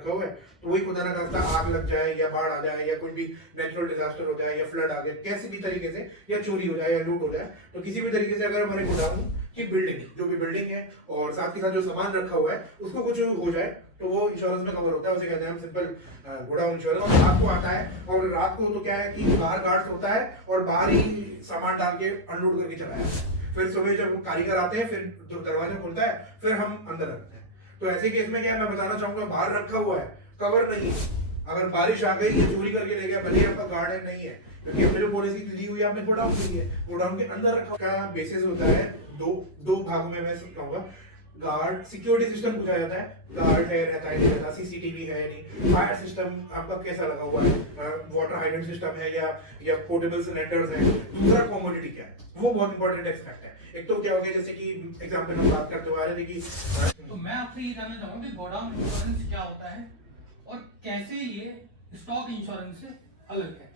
रखा हुआ है, तो वही खुदा ना खास्ता आग लग जाए या बाढ़ आ जाए या कोई भी नेचुरल डिजास्टर हो जाए या फ्लड आ जाए, कैसी भी तरीके से या चोरी हो जाए या लूट हो जाए, तो किसी भी तरीके से अगर हमारे गोडाउन की बिल्डिंग जो भी बिल्डिंग है और साथ के साथ जो सामान रखा हुआ है उसको कुछ हो जाए तो वो इंश्योरेंस में कवर होता है। उसे कहते हैं हम सिंपल गोडाउन इंश्योरेंस। और रात को आता है और रात को तो क्या है कि बाहर गार्ड होता है और बाहर ही सामान डाल के अनलोड करके चला जाता है। फिर सुबह जब कारीगर आते हैं फिर जो दरवाजा खुलता है फिर हम अंदर रखते हैं। तो ऐसे केस में क्या है मैं बताना चाहूंगा, बाहर रखा हुआ है, कवर नहीं है, अगर बारिश आ गई या चोरी करके ले गया, भले आपका गार्ड है नहीं है, क्योंकि हमने जो पॉलिसी ली हुई है आपने गोडाउन ली है, गोडाउन के अंदर रखा का बेसिस होता है दो भागों में मैं कहूंगा। गार्ड सिक्योरिटी सिस्टम पूछा जाता है, गार्ड है रहता है नहीं रहता, सीसीटीवी है नहीं, फायर सिस्टम आपका कैसा लगा हुआ है, वाटर हाइड्रेंट सिस्टम है या पोर्टेबल सिलेंडर्स है। दूसरा कमोडिटी क्या है, वो बहुत इंपॉर्टेंट एस्पेक्ट है। एक तो क्या हो गया जैसे कि एग्जांपल हम बात करते हुए आ रहे थे कि तो मैं आपसे ये जानना चाहूंगा कि गोडाउन इंश्योरेंस क्या होता है और कैसे ये स्टॉक इंश्योरेंस से अलग है।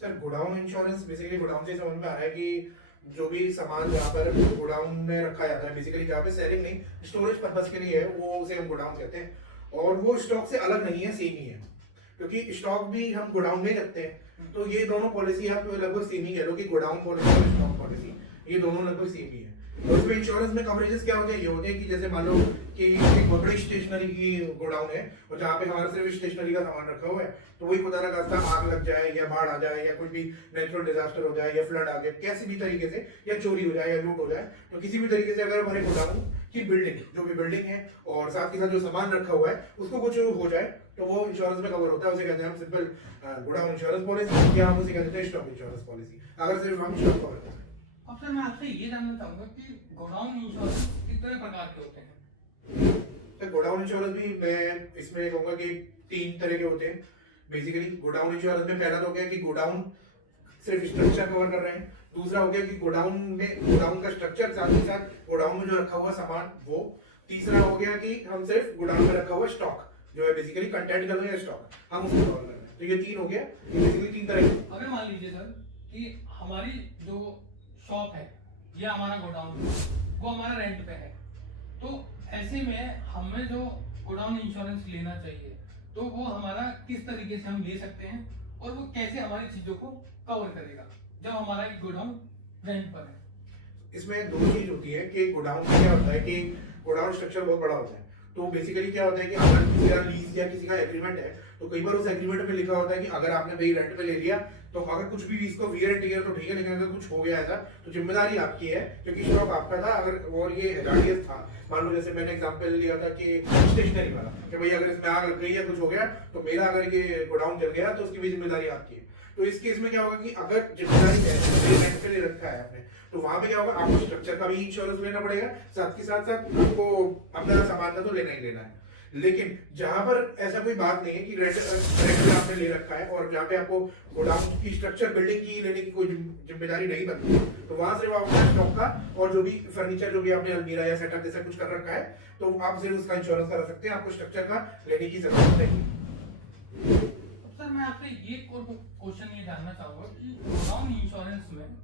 Sir godown insurance basically godown से समझ में आ रहा है कि जो भी सामान जहाँ पर गोडाउन में रखा जाता है, बेसिकली जहाँ पे सेलिंग नहीं स्टोरेज पर्पस के लिए है, वो उसे हम गोडाउन कहते हैं। और वो स्टॉक से अलग नहीं है, सेम ही है, क्योंकि स्टॉक भी हम गोडाउन में रखते हैं। तो ये दोनों पॉलिसी आप लगभग सेम ही कह लो कि गोडाउन पॉलिसी और स्टॉक पॉलिसी ये दोनों लगभग सेम ही है। तो इसमें इंश्योरेंस में कवरेजेस क्या होते हैं, ये होते हैं कि जैसे मान लो कि एक बहुत बड़ी स्टेशनरी की गोडाउन है और जहाँ पे हमारा सिर्फ स्टेशनरी का सामान रखा हुआ है, तो वही खुदा ना खास्ता आग लग जाए या बाढ़ आ जाए या कोई भी नेचुरल डिजास्टर हो जाए या फ्लड आ जाए, कैसी भी तरीके से या चोरी हो जाए या लूट हो जाए, तो किसी भी तरीके से अगर हमारे गोडाउन की बिल्डिंग जो भी बिल्डिंग है और साथ के साथ जो सामान रखा हुआ है उसको कुछ हो जाए तो वो इंश्योरेंस में कवर होता है। उसे कहते हैं हम सिंपल गोडाउन इंश्योरेंस पॉलिसी या हम उसे कहते हैं स्टॉक इंश्योरेंस पॉलिसी, अगर सिर्फ हम स्टॉक कवर करते हैं। अब सर मैं आपसे ये जानना चाहूंगा कि गोडाउन इंश्योरेंस कितने प्रकार के होते हैं। सर गोडाउन इंश्योरेंस भी मैं इसमें कहूंगा कि 3 तरह के होते हैं। बेसिकली गोडाउन इंश्योरेंस में पहला तो हो गया कि गोडाउन सिर्फ स्ट्रक्चर कवर कर रहे हैं, दूसरा हो गया कि गोडाउन का स्ट्रक्चर साथ ही साथ गोडाउन में जो रखा हुआ सामान वो, तीसरा हो गया कि हम सिर्फ गोडाउन में रखा हुआ स्टॉक जो है बेसिकली कंटेंट कर रहे हैं स्टॉक हम उसको कवर कर रहे हैं। तो ये 3 हो गया, ये बेसिकली 3 तरह के। अगर मान लीजिए सर कि हमारी जो शॉप है या हमारा गोडाउन वो हमारा रेंट पे है, तो ऐसे में हमें जो गोडाउन इंश्योरेंस लेना चाहिए तो वो हमारा किस तरीके से हम ले सकते हैं और वो कैसे हमारी चीजों को कवर करेगा जब हमारा एक गोडाउन रेंट पर है। इसमें 2 चीज होती है कि गोडाउन में क्या होता है कि गोडाउन स्ट्रक्चर बहुत बड़ा होता है, तो बेसिकली क्या होता है कि अगर किसी का लीज या किसी का एग्रीमेंट है तो कई बार उस एग्रीमेंट में लिखा होता है कि अगर आपने भाई रेंट पे ले लिया तो अगर कुछ भी इसको वियर एंड टियर तो ठीक है, लेकिन अगर कुछ हो गया ऐसा तो जिम्मेदारी आपकी है, क्योंकि स्टॉक आपका था। अगर और ये हैजार्डियस था, मान लो जैसे मैंने एग्जांपल लिया था कि स्टेशनरी वाला कि भाई अगर इसमें आग लग गई या कुछ हो गया तो मेरा अगर ये गोडाउन जल गया तो उसकी भी जिम्मेदारी आपकी है। तो इस केस में क्या होगा कि अगर जिम्मेदारी है रेंट पे ले रखा है आपने, तो वहां पे क्या होगा आपको स्ट्रक्चर का भी इंश्योरेंस लेना पड़ेगा, साथ के साथ साथ आपको अपना सामान का तो लेना ही लेना है। लेकिन जहां पर ऐसा कोई बात नहीं है कि रेंट पे आपने ले रखा है और जहाँ पे आपको गोडाउन की स्ट्रक्चर बिल्डिंग की लेने की कोई जिम्मेदारी नहीं बनती, तो वहां सिर्फ आप अपना स्टॉक का और जो भी फर्नीचर जो भी आपने अलमीरा या सेटअप जैसा कुछ कर रखा है तो आप सिर्फ उसका इंश्योरेंस करा सकते हैं, आपको स्ट्रक्चर का लेने की जरूरत नहीं। सर मैं आपसे ये क्वेश्चन ये जानना चाहूंगा कि गोडाउन इंश्योरेंस में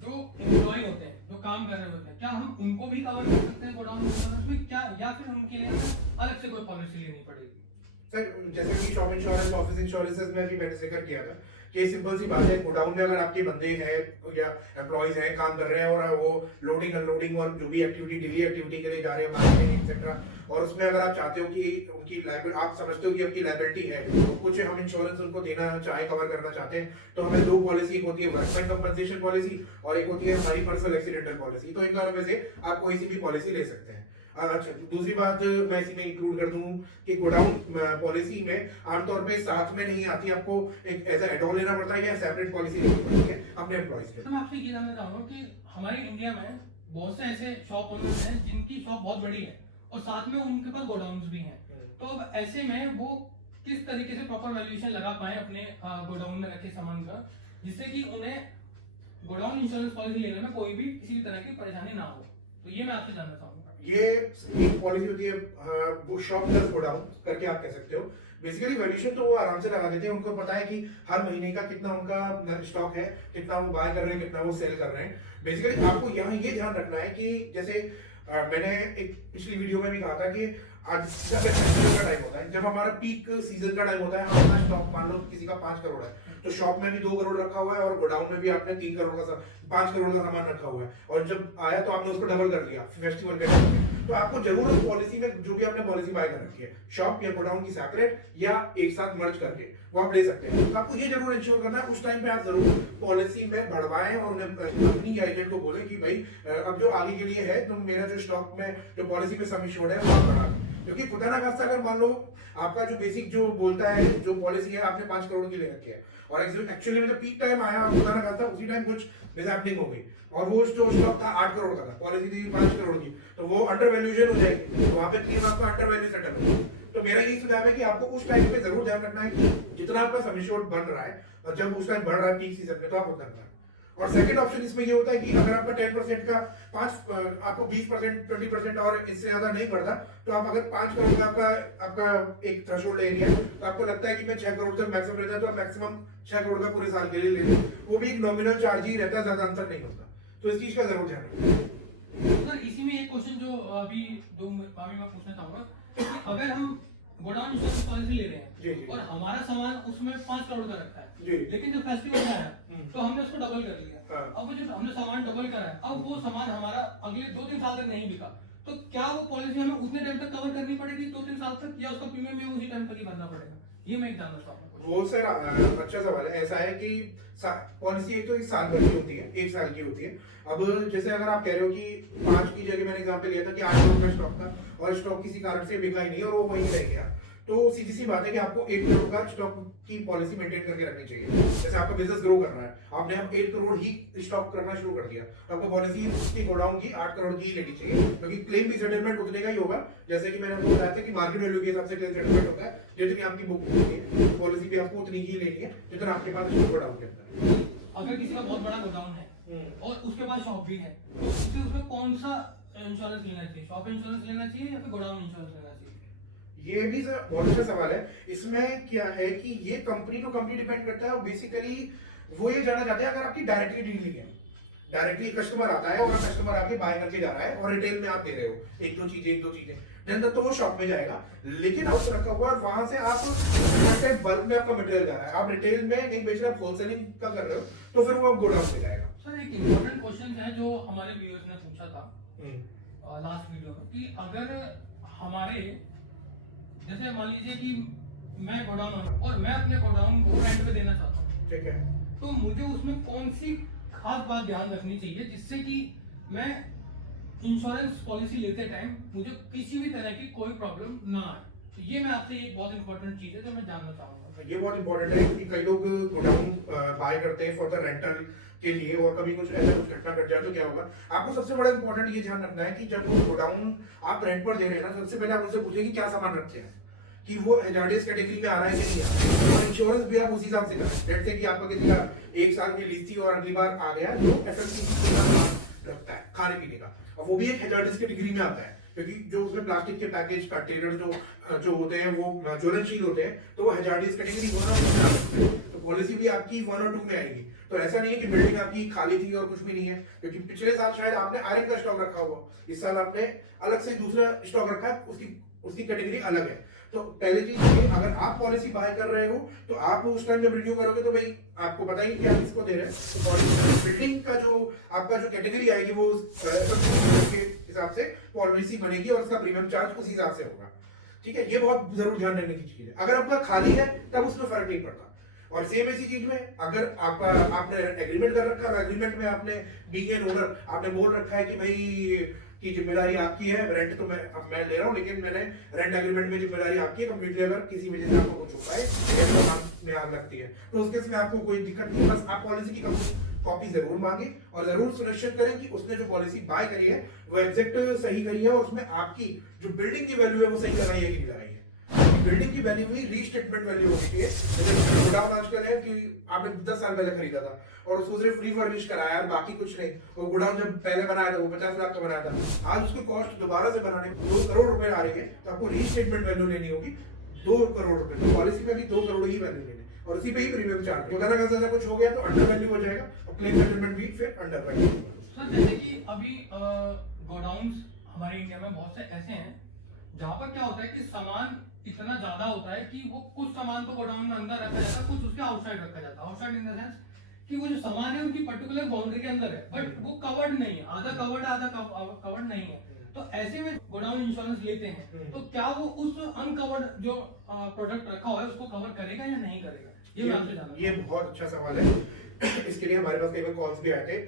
जो एम्प्लॉय होते हैं जो काम कर रहे होते हैं क्या हम उनको भी कवर कर सकते हैं गोडाउन इंश्योरेंस में क्या, या फिर उनके लिए अलग से कोई पॉलिसी लेनी पड़ेगी। सर जैसे कि शॉप इंश्योरेंस ऑफिस इंश्योरेंसेस में भी मैंने जिक्र किया था कि सिंपल सी बात है, गोडाउन में अगर आपके बंदे हैं या एम्प्लॉइज हैं काम कर रहे हैं और वो लोडिंग अनलोडिंग और जो भी एक्टिविटी डेली एक्टिविटी के लिए जा रहे हैं मार्केटिंग एक्सेट्रा, और उसमें अगर आप चाहते हो कि उनकी आप समझते हो कि आपकी लायबिलिटी है तो कुछ हम इंश्योरेंस उनको देना चाहे कवर करना चाहते हैं, तो हमें 2 पॉलिसी, एक होती है वर्कमैन कंपनसेशन पॉलिसी और एक होती है हमारी पर्सनल एक्सीडेंटल पॉलिसी। तो इन दोनों में से आप कोई सी भी पॉलिसी ले सकते हैं। अच्छा दूसरी बात मैं इसी में इंक्लूड कर दूं कि गोडाउन पॉलिसी में आमतौर पे साथ में नहीं आती, आपको एक ऐसा एड ऑन लेना पड़ता है या सेपरेट पॉलिसी लेनी पड़ती है अपने एम्प्लॉइज के। तो मैं आपसे ये जानना चाहूंगा कि हमारे इंडिया में बहुत से ऐसे शॉप ओनर्स हैं जिनकी शॉप बहुत बड़ी है और साथ में उनके पास गोडाउन्स भी हैं, तो अब ऐसे में वो किस तरीके से प्रॉपर वैल्यूएशन लगा पाए अपने गोडाउन में रखे सामान का, जिससे कि उन्हें गोडाउन इंश्योरेंस पॉलिसी लेने में कोई भी किसी भी तरह की परेशानी ना हो। तो ये मैं आपसे जानना चाहूंगा। ये एक पॉलिसी होती है वो शॉप प्लस गोडाउन करके आप कह सकते हो। बेसिकली वैल्यूएशन तो वो आराम से लगा देते हैं, उनको पता है कि हर महीने का कितना उनका स्टॉक है, कितना वो बाय कर रहे हैं, कितना वो सेल कर रहे हैं। बेसिकली आपको यहाँ ये ध्यान रखना है कि जैसे मैंने एक पिछली वीडियो में भी कहा था कि आज जब फेस्टिवल का टाइम होता है, जब हमारा पीक सीजन का टाइम होता है, हमारा स्टॉक मान लो किसी का 5 करोड़ है, तो शॉप में भी 2 करोड़ रखा हुआ है और गोडाउन में भी आपने 3 करोड़ का 5 करोड़ का सामान रखा हुआ है, और जब आया तो आपने उसको डबल कर लिया फेस्टिवल के टाइम में। तो आपको जरूर उस पॉलिसी में जो भी आपने पॉलिसी बाय कर रखी है, शॉप या गोडाउन की सेपरेट या एक साथ मर्ज करके, वो आप ले सकते हैं। तो आपको ये जरूर इंश्योर करना है उस टाइम पे आप जरूर पॉलिसी में बढ़वाएं और उन्हें अपनी एजेंट को बोले कि भाई अब जो आगे के लिए है, तो मेरा जो स्टॉक में जो पॉलिसी में सम इंश्योर्ड है वो आप बढ़ा दें। क्योंकि खुदा ना खास्ता अगर मान लो आपका जो बेसिक जो बोलता है, जो पॉलिसी है, आपने 5 करोड़ की ले रखी है, और एक्चुअली में जब पीक टाइम आया, खुदा ना खास्ता उसी टाइम कुछ मिसहैपनिंग हो गई और वो जो स्टॉक था 8 करोड़ का था, पॉलिसी थी 5 करोड़ की, तो वो अंडर वैल्यूएशन हो जाएगी, तो वहां पे क्लेम आपका अंडर वैल्यू सेटल होगा। तो मेरा यही सुझाव है कि आपको उस टाइम पे जरूर ध्यान रखना है कि जितना आपका सम इंश्योर्ड बन रहा है, और जब उस टाइम बढ़ रहा है पीक सीजन में, तो आप उतना करें। और सेकंड ऑप्शन इसमें ये होता है कि अगर आपका 10% का 5 आपको 20% 20% और इससे ज्यादा नहीं बढ़ता, तो आप अगर 5 करोड़ का आपका एक थ्रेशोल्ड एरिया है, तो आपको लगता है कि मैं 6 करोड़ तक मैक्सिमम रहता है, तो आप मैक्सिमम 6 करोड़ का पूरे साल के लिए ले लें। वो भी एक नॉमिनल चार्ज ही रहता है, ज्यादा अंतर नहीं होता। तो इस चीज का जरूर ध्यान रखें। सर इसी में एक क्वेश्चन जो अभी मैं पूछना चाहूंगा कि अगर हम गोडाउन इंश्योरेंस पॉलिसी ले रहे जी, जी। हैं और हमारा सामान उसमें 5 करोड़ का रखा है, जी। लेकिन जब फेस्टिवल आया तो हमने उसको डबल कर लिया। हाँ। अब वो जब हमने सामान डबल करा है, अब वो सामान हमारा अगले 2-3 साल तक नहीं बिका, तो क्या वो पॉलिसी हमें उतने टाइम तक कवर करनी पड़ेगी 2-3 साल तक, या उसका प्रीमियम भी उसी टाइम तक ही भरना पड़ेगा? ये मैं जानना चाहूंगा। वो सर अच्छा सवाल है। ऐसा है कि पॉलिसी एक तो 1 साल भर की होती है, 1 साल की होती है। अब जैसे अगर आप कह रहे हो कि 5 की जगह मैंने एग्जांपल लिया था कि 8 करोड़ का स्टॉक था और स्टॉक किसी कारण से बिका ही नहीं और वो वहीं रह गया, तो सीधी सी बात है कि आपको 1 करोड़ का स्टॉक की पॉलिसी मेंटेन करके रखनी चाहिए। जैसे आपका बिजनेस ग्रो कर रहा है, आपने अब 1 करोड़ ही स्टॉक करना शुरू कर दिया, तो आपको पॉलिसी उसकी गोडाउन की 8 करोड़ की ही लेनी चाहिए, क्योंकि क्लेम भी सेटलमेंट उतने का ही होगा। जैसे कि मैंने आपको बताया था कि मार्केट वैल्यू के हिसाब से क्लेम सेटलमेंट होता है, जितनी आपकी बुक होती है, पॉलिसी भी आपको उतनी ही लेनी है जितना आपके पास स्टॉक गोडाउन के अंदर है। अगर किसी का बहुत बड़ा गोडाउन है और उसके पास शॉप भी है, तो उसमें कौन सा इंश्योरेंस लेना चाहिए? शॉप इंश्योरेंस लेना चाहिए या फिर गोडाउन इंश्योरेंस लेना चाहिए? ये भी सर बहुत अच्छा सवाल है। इसमें क्या है कि ये कंपनी टू कंपनी डिपेंड करता है, और बेसिकली वो ये जानना चाहते हैं अगर आपकी डायरेक्टली डीलिंग है, डायरेक्टली कस्टमर आता है और कस्टमर आके बाय करके जा रहा है और रिटेल में आप दे रहे हो एक दो चीजें देन तो वो शॉप में जाएगा, लेकिन हाउस रखा हुआ है, वहां से आप बल्क में आपका मटेरियल जा रहा है, आप रिटेल में नहीं बेच रहे, आप होलसेलिंग का कर रहे हो, तो फिर वो आप गोडाउन में जाएगा। सर एक इम्पोर्टेंट क्वेश्चन है जो हमारे व्यूअर्स ने पूछा था लास्ट वीडियो में, कि अगर हमारे जैसे मान लीजिए कि मैं गोडाउन हूं और मैं अपने गोडाउन को रेंट पे देना चाहता हूं, ठीक है, तो मुझे उसमें कौन सी खास बात ध्यान रखनी चाहिए जिससे कि मैं इंश्योरेंस पॉलिसी लेते टाइम मुझे किसी भी तरह की कोई प्रॉब्लम ना आए? तो ये मैं आपसे एक बहुत इंपॉर्टेंट चीज है जो मैं जानना चाहूंगा। ये बहुत इंपॉर्टेंट है कि कई लोग गोडाउन बाय करते हैं फॉर द रेंटल के लिए, और कभी कुछ ऐसा कुछ घटना घट जाए तो क्या होगा। आपको सबसे बड़ा इंपॉर्टेंट ये ध्यान रखना है कि जब वो गोडाउन आप रेंट पर दे रहे हैं ना, सबसे पहले आप उनसे पूछिए कि क्या सामान रखते हैं, कि वो हैजार्डियस कैटेगरी में आ रहा है कि नहीं आ रहा है, और इंश्योरेंस भी आप उसी हिसाब से करें। जैसे कि आपका किसी का 1 साल की लीज थी और अगली बार आ गया तो FMCG का सामान रखता है खाने पीने का, और वो भी एक हैजार्डियस कैटेगरी में आता है, क्योंकि जो उसमें प्लास्टिक के पैकेज कंटेनर जो होते हैं वो ज्वलनशील होते हैं, तो वो हैजार्डियस कैटेगरी 1 और 2 में आ सकते हैं, तो पॉलिसी भी आपकी 1 और 2 में आएगी। तो ऐसा नहीं है कि बिल्डिंग आपकी खाली थी और कुछ भी नहीं है, क्योंकि पिछले साल शायद आपने आयरन का स्टॉक रखा हुआ, इस साल आपने अलग से दूसरा स्टॉक रखा है, उसकी कैटेगरी अलग है। तो पहली चीज ये, अगर आप पॉलिसी बाय कर रहे हो तो आप उस टाइम जब रिन्यू करोगे तो भाई आपको पता ही कि आप किसको दे रहे हैं, तो पॉलिसी बिल्डिंग का जो आपका जो कैटेगरी आएगी वो के हिसाब से पॉलिसी बनेगी और उसका प्रीमियम चार्ज उस हिसाब से होगा। ठीक है, ये बहुत जरूर ध्यान रखने की चीज है। अगर आपका खाली है तब उसमें फर्क नहीं पड़ता। और सेम ऐसी चीज में अगर आपने एग्रीमेंट कर रखा है, एग्रीमेंट में आपने बीइंग एन ओनर आपने बोल रखा है कि भाई की जिम्मेदारी आपकी है, रेंट तो मैं ले रहा हूँ, लेकिन मैंने रेंट एग्रीमेंट में जिम्मेदारी आपकी है कंप्लीटली, अगर किसी वजह से आपको कुछ होता है में आग लगती है तो उस केस में आपको कोई दिक्कत नहीं। बस आप पॉलिसी की कॉपी जरूर मांगे और जरूर सुनिश्चित करें कि उसने जो पॉलिसी बाय करी है वो एग्जैक्ट सही करी है और उसमें आपकी जो बिल्डिंग की वैल्यू है वो सही लगाई है कि नहीं लगाई है। बिल्डिंग की वैल्यू ही रीस्टेटमेंट वैल्यू होनी चाहिए। जैसे गोडाउन आजकल है कि आपने 10 साल पहले खरीदा था और उसको सिर्फ रिफर्निश कराया और बाकी कुछ नहीं, और गोडाउन जब पहले बनाया था वो 50 लाख का बनाया था, आज उसकी कॉस्ट दोबारा से बनाने 2 करोड़ रुपए आ रही है, तो आपको रीस्टेटमेंट वैल्यू लेनी होगी 2 करोड़ रुपए। तो पॉलिसी में भी 2 करोड़ ही वैल्यू लेनी और उसी पे ही प्रीमियम चार्ज। अगर ज्यादा कुछ हो गया तो अंडर वैल्यू हो जाएगा और क्लेम सेटलमेंट भी फिर अंडर वैल्यू होगा। सर जैसे कि अभी गोडाउन्स हमारे इंडिया में बहुत से ऐसे हैं जहाँ पर क्या होता है कि सामान इतना ज्यादा होता है कि वो कुछ सामान तो गोडाउन में अंदर रखा जाता है, कुछ उसके आउटसाइड रखा जाता है। आउटसाइड इन द सेंस कि वो जो सामान है उनकी पर्टिकुलर बाउंड्री के अंदर है, बट वो कवर्ड नहीं है, आधा कवर्ड है, आधा कवर्ड नहीं है। तो ऐसे में गोडाउन इंश्योरेंस लेते हैं तो क्या वो उस अनकवर्ड जो प्रोडक्ट रखा हुआ है उसको कवर करेगा या नहीं करेगा, ये मैं आपसे जानना ये बहुत अच्छा सवाल है। इसके लिए हमारे पास कई बार कॉल्स भी आए थे।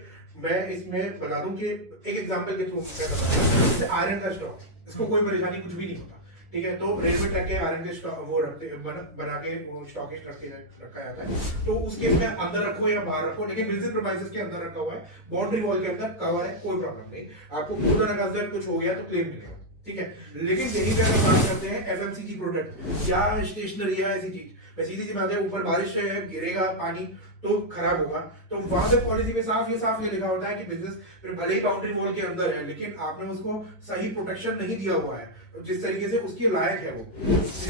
मैं इसमें बता दूं कि एक एग्जांपल के थ्रू मैं बता रहा हूं, जैसे आयरन का स्टॉक, इसको कोई परेशानी कुछ भी नहीं होता, ठीक है। तो रेलवे ट्रैक के आयरन के स्टॉक वो रखते बना के स्टॉकिस्ट रखा जाता है। तो उस केस में अंदर रखो या बाहर रखो, लेकिन बिजनेस प्रीमाइसेस के अंदर रखा हुआ है, बाउंड्री वॉल के अंदर कवर है, कोई प्रॉब्लम नहीं। आपको खुदा ना कुछ हो गया तो क्लेम मिलेगा, ठीक है। लेकिन यहीं पे अगर बात करते हैं एफएमसीजी प्रोडक्ट या स्टेशनरी या ऐसी चीज, सीधी सी बात है, ऊपर बारिश है, गिरेगा पानी तो खराब होगा। तो वहां पे पॉलिसी में साफ ये लिखा होता है कि बिजनेस भले ही बाउंड्री वॉल के अंदर है, लेकिन आपने उसको सही प्रोटेक्शन नहीं दिया हुआ है जिस तरीके से उसकी लायक है। वो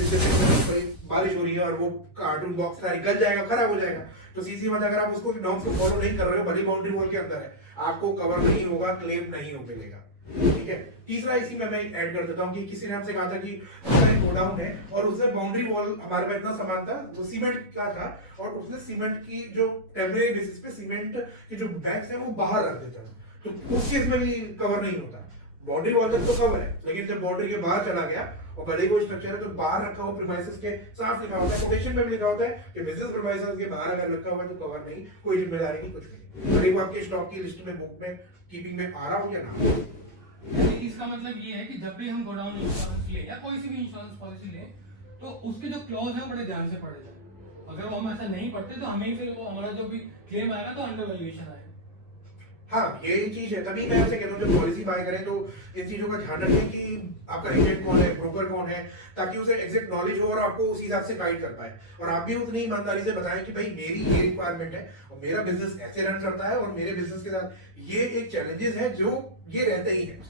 जैसे बारिश हो रही है और वो कार्टून बॉक्स गल जाएगा, खराब हो जाएगा। तो सीधी बात, अगर आप उसको नॉर्म्स को फॉलो नहीं कर रहे हो, भले बाउंड्री वॉल के अंदर है, आपको कवर नहीं होगा, क्लेम नहीं हो मिलेगा, ठीक है। तीसरा इसी में मैं ऐड कर देता हूँ कि किसी ने हमसे कहा था कि हमारा एक गोडाउन है और उसमें बाउंड्री वॉल, हमारे पास इतना सामान था वो सीमेंट का था, और उसने सीमेंट की जो टेम्परेरी बेसिस पे सीमेंट के जो बैग्स हैं वो बाहर रख देता था। तो उस केस में भी कवर नहीं होता। बाउंड्री वॉल तक तो कवर है, लेकिन जब बाउंड्री के बाहर चला गया और भले कोई स्ट्रक्चर है तो बाहर रखा हुआ प्रीमाइसेस के साफ लिखा होता है, कोटेशन में भी लिखा होता है कि बिजनेस प्रीमाइसेस के बाहर अगर रखा हुआ है तो कवर नहीं, कोई जिम्मेदारी नहीं, कुछ भी। भले वो आपके स्टॉक की लिस्ट में, बुक में, कीपिंग में आ रहा हो या ना हो। यानी इसका मतलब ये है कि जब भी हम गोडाउन इंश्योरेंस ले या कोई सी भी इंश्योरेंस पॉलिसी ले, तो उसके जो क्लॉज है बड़े ध्यान से पढ़े जाए। अगर वो हम ऐसा नहीं पढ़ते तो हमें फिर वो हमारा जो भी क्लेम आएगा तो अंडर वैल्यूएशन आएगा। हाँ, यही चीज है। तभी मैं आपसे कहता हूँ जब पॉलिसी बाय करें तो इन चीजों का ध्यान रखें कि आपका एजेंट कौन है, ब्रोकर कौन है, ताकि उसे एग्जैक्ट नॉलेज हो और आपको उस हिसाब से गाइड कर पाए। और आप भी उतनी ईमानदारी से बताएं कि भाई मेरी ये रिक्वायरमेंट है और मेरा बिजनेस ऐसे रन करता है और मेरे बिजनेस के साथ ये एक चैलेंजेस है जो ये रहते ही है।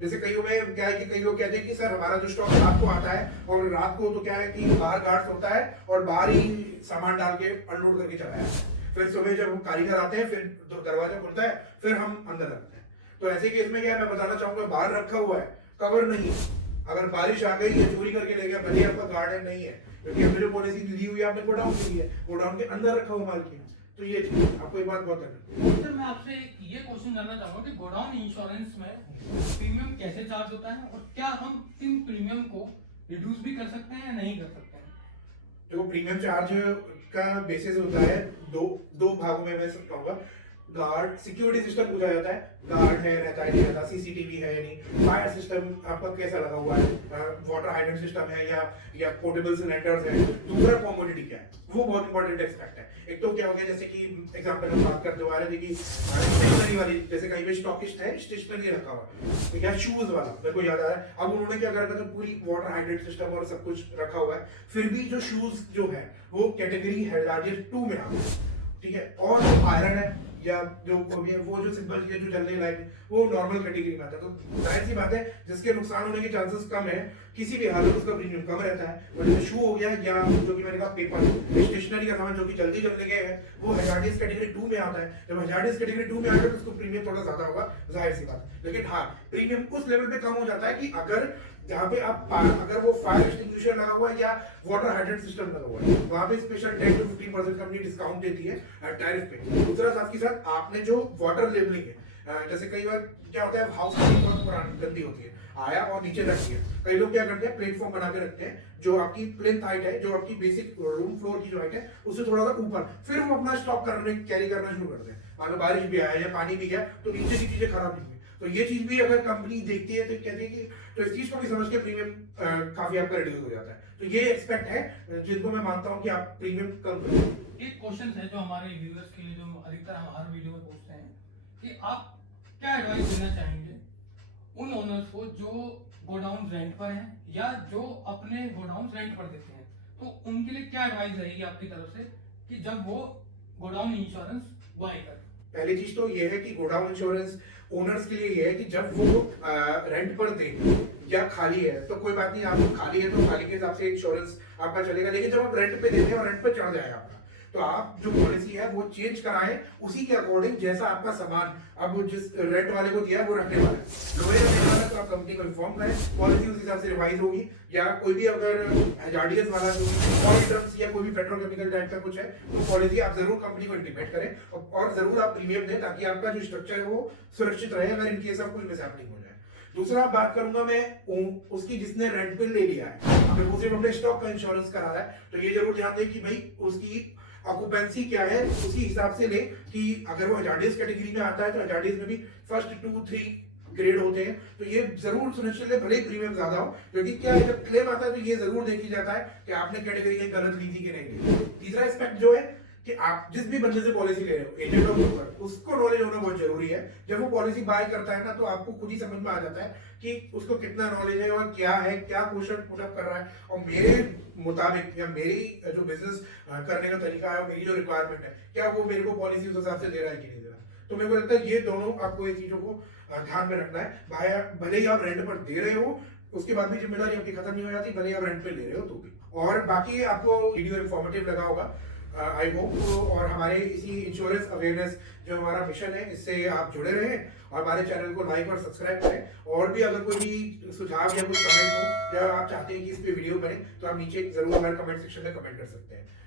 जैसे कईयों में क्या है कि कई लोग कहते हैं कि सर हमारा जो स्टॉक रात को आता है, और रात को तो क्या है कि बाहर गार्ड्स होता है और बाहर ही सामान डाल के अनलोड करके चला जाता है। फिर सुबह जब कारीगर आते हैं फिर दरवाजा खुलता है, फिर हम अंदर रखते हैं। तो ऐसे केस में क्या है, मैं बताना चाहूंगा, बाहर रखा हुआ है, कवर नहीं है। अगर बारिश आ गई या चोरी करके ले गया, भले आपका गार्ड नहीं है, क्योंकि हमने जो पॉलिसी ली हुई है आपने गोडाउन की है, गोडाउन के अंदर रखा हुआ माल की। तो ये चीज आपको एक बात बहुत करनी है। सर मैं आपसे ये क्वेश्चन जानना चाहूंगा कि गोडाउन इंश्योरेंस में प्रीमियम कैसे चार्ज होता है और क्या हम इन प्रीमियम को रिड्यूस भी कर सकते हैं या नहीं कर सकते हैं? देखो, प्रीमियम चार्ज का बेसिस होता है दो भागों में मैं कहूंगा। गार्ड, सिक्योरिटी सिस्टम पूछा जाता है, गार्ड है, रहता है नहीं रहता, सीसीटीवी है या नहीं, फायर सिस्टम आपका कैसा लगा हुआ है, वाटर हाइड्रेंट सिस्टम है या पोर्टेबल सिलेंडर्स है। दूसरा कमोडिटी क्या है, वो बहुत इंपॉर्टेंट एस्पेक्ट है। एक तो क्या हो गया, जैसे कि एग्जांपल हम बात करते हुए आ रहे थे कि स्टेशनरी वाली, जैसे कहीं पे स्टॉकिस्ट है, स्टेशनरी रखा हुआ तो क्या शूज वाला मेरे को याद आ रहा है। अब उन्होंने क्या करा था, तो पूरी वाटर हाइड्रेंट सिस्टम और सब कुछ रखा हुआ है, फिर भी जो शूज जो है वो कैटेगरी हैजार्डियस 2 में आ गया, ठीक है। और जो आयरन है या जो वो जो सिंपल चीजें जो चलने लायक वो नॉर्मल कैटेगरी में आता है। तो जाहिर सी बात है, जिसके नुकसान होने के चांसेस कम है, किसी भी हालत में उसका प्रीमियम कम रहता है। और जैसे शू हो गया या जो कि मैंने कहा पेपर, स्टेशनरी का सामान जो कि जल्दी चलने गए हैं, वो हैजार्डियस कैटेगरी 2 में आता है। जब हैजार्डियस कैटेगरी 2 में आएगा तो उसको प्रीमियम थोड़ा ज्यादा होगा, जाहिर सी बात। लेकिन हाँ, प्रीमियम उस लेवल पे कम हो जाता है कि अगर जहाँ पे आप अगर वो फायर एक्सटिंग्विशर लगा हुआ है या वाटर हाइड्रेंट सिस्टम लगा हुआ है, वहाँ पे स्पेशल 10 to 15% कंपनी डिस्काउंट देती है टैरिफ पे। दूसरा साथ के साथ आपने जो वाटर लेबलिंग है, जैसे कई बार क्या होता है, हाउस की बहुत पुरानी गंदी होती है, आया और नीचे रख दिया। कई लोग क्या करते हैं, प्लेटफॉर्म बना के रखते हैं जो आपकी प्लिंथ हाइट है, जो आपकी बेसिक रूम फ्लोर की जो हाइट है उससे थोड़ा सा ऊपर, फिर वो अपना स्टॉक कैरी करना शुरू करते हैं। मान लो बारिश भी आया या पानी भी गया तो नीचे की चीजें खराब नहीं हुई। तो ये चीज भी अगर कंपनी देखती है तो कहती है कि, तो इस चीज को भी समझ के प्रीमियम काफी आपका रिड्यूस हो जाता है। तो ये एक्सपेक्ट है जिनको मैं मानता हूँ कि आप प्रीमियम कम करें। एक क्वेश्चन है जो हमारे व्यूअर्स के लिए, जो अधिकतर हम हर वीडियो में पूछते हैं कि आप क्या एडवाइस देना चाहेंगे उन ओनर्स को जो गोडाउन रेंट पर हैं या जो अपने गोडाउन रेंट पर देते हैं, तो उनके लिए क्या एडवाइस रहेगी आपकी तरफ से कि जब वो गोडाउन इंश्योरेंस बाय करें? पहली चीज तो ये है कि गोडाउन इंश्योरेंस ओनर्स के लिए ये है कि जब वो रेंट पर दे या खाली है तो कोई बात नहीं, आप खाली है तो खाली के हिसाब से इंश्योरेंस आपका चलेगा। लेकिन जब आप रेंट पे देते हैं और रेंट पे चढ़ जाएगा आपका, तो आप जो पॉलिसी है वो चेंज कराएं उसी के अकॉर्डिंग, जैसा आपका सामान अब जिस रेंट वाले को दिया है वो रखने वाला है, लोहे रखने वाला है, तो आप कंपनी को इन्फॉर्म करें, पॉलिसी उस हिसाब से रिवाइज होगी। या कोई भी अगर हजार्डियस वाला जो ऑयल ड्रम्स या कोई भी पेट्रोकेमिकल टाइप का कुछ है तो पॉलिसी आप जरूर कंपनी को इंटीमेट करें, और जरूर आप प्रीमियम दें ताकि आपका जो स्ट्रक्चर है वो सुरक्षित रहे अगर इन केस ऑफ कुछ मिसहैपनिंग हो जाए। दूसरा बात करूंगा मैं उसकी जिसने रेंट पे ले लिया है, अगर वो सिर्फ अपने स्टॉक का इंश्योरेंस करा रहा है तो ये जरूर ध्यान दें कि भाई उसकी ऑक्यूपेंसी क्या है, उसी हिसाब से ले कि अगर वो हजार्डियस कैटेगरी में आता है तो हजार्डियस में भी फर्स्ट 2-3 ग्रेड होते हैं, तो ये जरूर सुनिश्चित है भले ही प्रीमियम ज्यादा हो, क्योंकि क्या है जब क्लेम आता है तो ये जरूर देखी जाता है कि आपने कैटेगरी कहीं गलत ली थी कि नहीं ली। तीसरा एस्पेक्ट जो है कि आप जिस भी बंदे से पॉलिसी ले रहे हो, एजेंट और ब्रोकर, उसको नॉलेज होना बहुत जरूरी है। जब वो पॉलिसी बाय करता है ना तो आपको खुद ही समझ में आ जाता है कि उसको कितना नॉलेज है और क्या है, क्या क्वेश्चन पुटअप कर रहा है, और मेरे मुताबिक या मेरी जो बिजनेस करने का तरीका है, मेरी जो रिक्वायरमेंट है, क्या वो मेरे को पॉलिसी उस हिसाब से दे रहा है कि नहीं दे रहा। तो मेरे को लगता है ये दोनों आपको ये चीजों को ध्यान में रखना है। भाई भले ही आप रेंट पर दे रहे हो, उसके बाद भी जिम्मेदारी आपकी खत्म नहीं हो जाती, भले ही आप रेंट पे ले रहे हो तो भी। और बाकी आपको वीडियो इंफॉर्मेटिव लगा होगा आई होप, और हमारे इसी इंश्योरेंस अवेयरनेस जो हमारा मिशन है इससे आप जुड़े रहें और हमारे चैनल को लाइक और सब्सक्राइब करें। और भी अगर कोई भी सुझाव या कुछ कमेंट हो या आप चाहते हैं कि इस पे वीडियो बने तो आप नीचे जरूर हमारे कमेंट सेक्शन में कमेंट कर सकते हैं।